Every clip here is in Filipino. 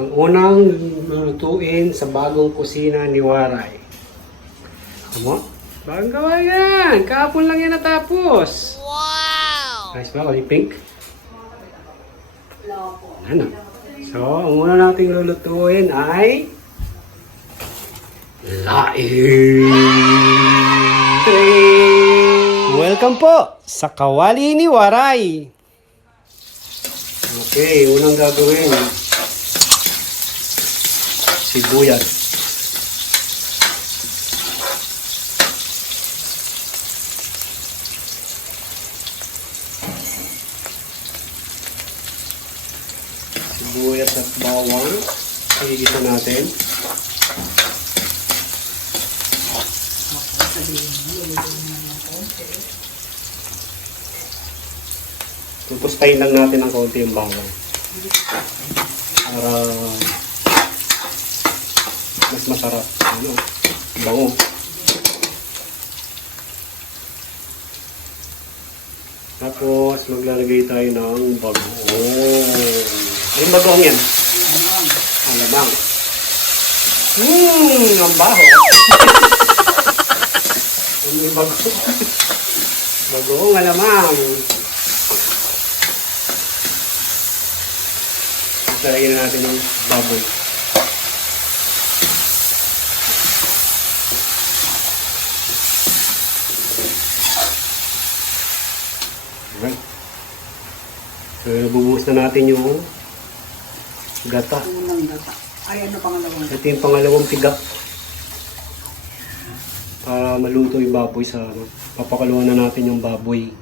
Ang unang lulutuin sa bagong kusina ni Waray. Ano? Bagong gawa yan! Kahapon lang yan natapos! Wow! Nice ba? Yung pink? Ano? So, ang una nating lulutuin ay laing! Welcome po sa Kawali ni Waray! Okay, unang gagawin sibuyas. Sibuyas at bawang. Igisa natin. Tutustahin lang natin ng konti yung bawang. Para mas masarap. Ano? Bango. Tapos maglalagay tayo ng bagoong. Anong bagoong yan? Alamang. Ang baho. Ano yung bagoong? Bagoong alamang. Lalagyan na natin yung baboy. Alright. So, bubuhos na natin yung gata. Ay, ano pangalawang? Ito yung pangalawang piga. Para maluto yung baboy sa ano. Papakaluan na natin yung baboy.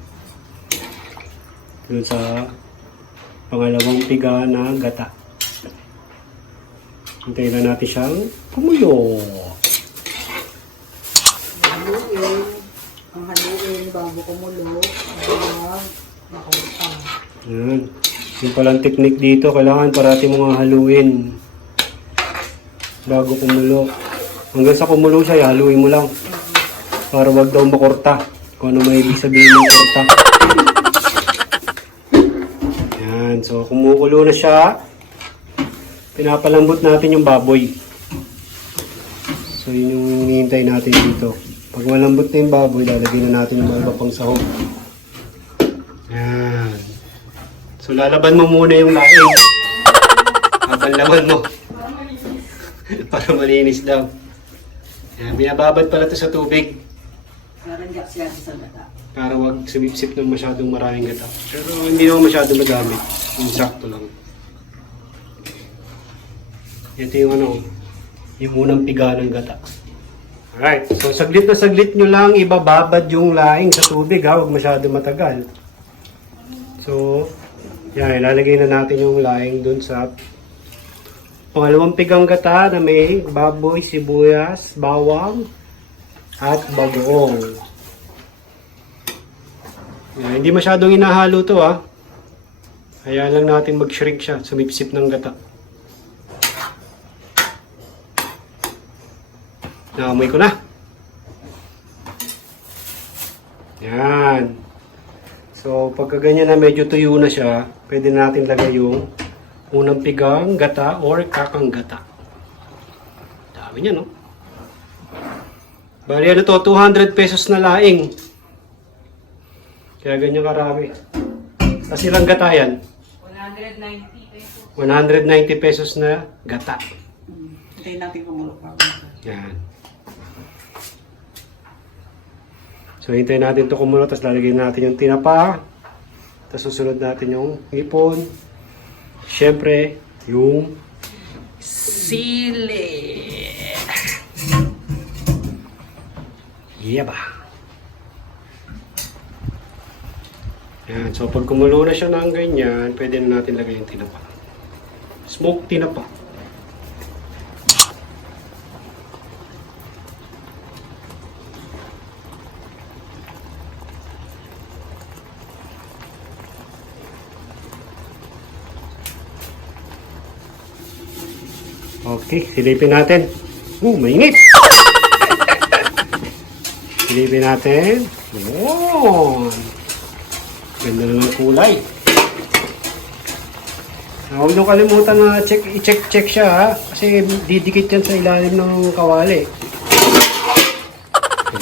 Doon sa pangalawang piga na gata. Hintayin na natin siyang kumulo. Ang haluin bago kumulo. Ang makuha. Yan. Yung palang technique dito, kailangan parati mo nga haluin bago kumulo. Hanggang sa kumulo siya, haluin mo lang. Para wag daw makorta. Kung ano may ibig sabihin ng korta. Yan. So, kumukulo na siya. Pinapalambot natin yung baboy. So, yun yung hinihintay natin dito. Pag malambot na yung baboy, lalagyan na natin yung mga iba pang sahog. Yan. So, lalaban mo muna yung laing. Habang laban mo. Para malinis daw. Yan. Binababad pala ito sa tubig. Karanggat siya sa gata. Para wag sumipsip ng masyadong maraming gata. Pero hindi naman masyadong madami. Yung sakto lang. Ito yung ano, yung unang piga ng gata. Alright, so saglit na saglit nyo lang ibababad yung laing sa tubig ha, huwag masyado matagal. So, yan, ilalagay na natin yung laing dun sa pangalawang pigang gata na may baboy, sibuyas, bawang, at bagoong. Yan, hindi masyadong inahalo to ha. Kaya lang natin mag-shrink siya, sumipsip ng gata. Naamoy ko na. Yan. So, pagka ganyan na medyo tuyo na siya, pwede natin lagay yung unang pigang gata or kakang gata. Dami niya, no? Bali, ano to? 200 pesos na laing. Kaya ganyan karami. Tapos ilang gata yan? 190 pesos. 190 pesos na gata. Hintayin natin kumulo pa. Yan. So, hintayin natin ito kumulo, tapos lalagyan natin yung tinapa. Tapos susunod natin yung hipon. Siyempre, yung sili. Yeah ba? Yan. So, pag kumulo na siya ng ganyan, pwede na natin lagay yung tinapa. Smoked tinapa. Okay, silipin natin. Mainit! Silipin natin. Yun. Ganda na ng kulay. Huwag nyo kalimutan na i-check siya ha. Kasi didikit yan sa ilalim ng kawali.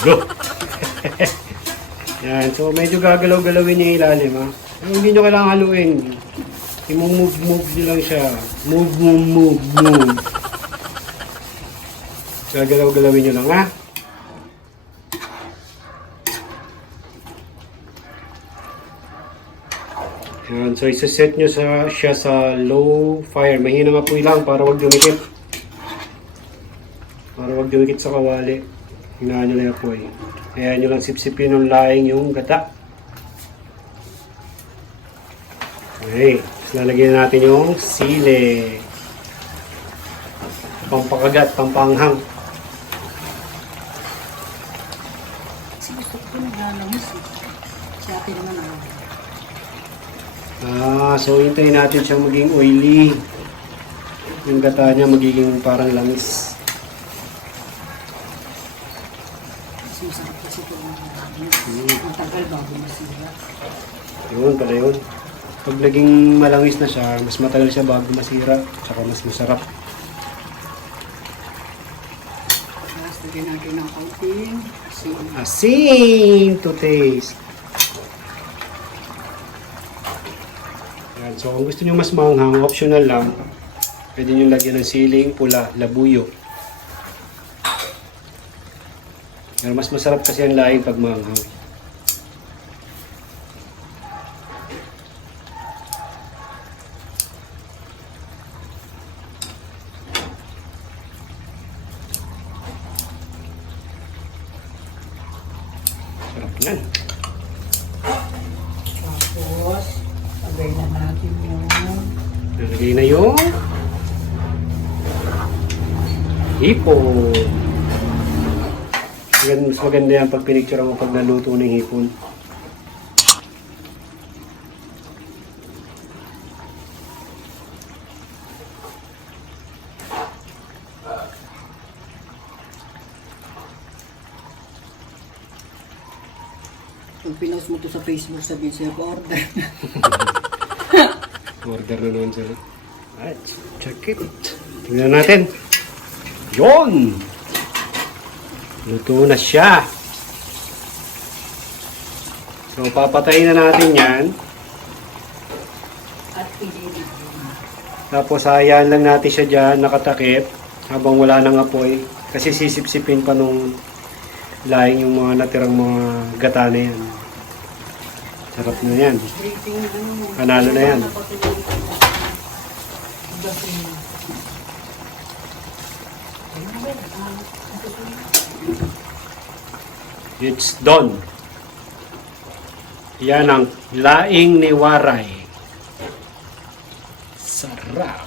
Go! Yan, so medyo gagalaw-galawin yung ilalim ha. Pero hindi nyo kailangan haluin. I-move nyo lang siya. Move. Gagalaw-galawin nyo lang ha. Yan, so isa-set nyo siya sa low fire. Mahinang apoy lang para wag dumikit. Para wag dumikit sa kawali. Hinaan nyo lang yung apoy. Kaya nyo lang sipsipin ng laing yung gata. Okay. Tapos lalagyan natin yung sili. Pampakagat, pampanghang. Kasi gusto ko naglalangis eh. Si ate naman ako. So hintayin natin siyang maging oily. Yung gata niya magiging parang langis. Kasi masarap kasi ito matagal bago masira. Yun pala yun. Pag naging malangis na siya, mas matagal siya bago masira. Tsaka mas masarap. Tapos lagyan natin ng kaunting asin. Asin to taste. Yan. So kung gusto nyo mas maanghang, optional lang. Pwede nyo lagyan ng siling pula, labuyo. Pero mas masarap kasi ang laing pag maanghang. Sarap yan. Tapos, lagay na natin yung Nalagay na yung hipon. Mas maganda yan pag pinicture mo pag naluto ng hipon. pag pinost mo to sa Facebook, sabihin siya, order. Order na naman sila. Alright, check it. Tingnan natin. Yon! Luto na siya. So, papatayin na natin yan. At pili. Tapos, hayaan lang natin siya dyan, nakatakip, habang wala nang apoy. Kasi sisip-sipin pa nung laing yung mga natirang mga gata na yan. Sarap na yan. Panalo na yan. It's done. Yan ang laing ni Waray. Sarap.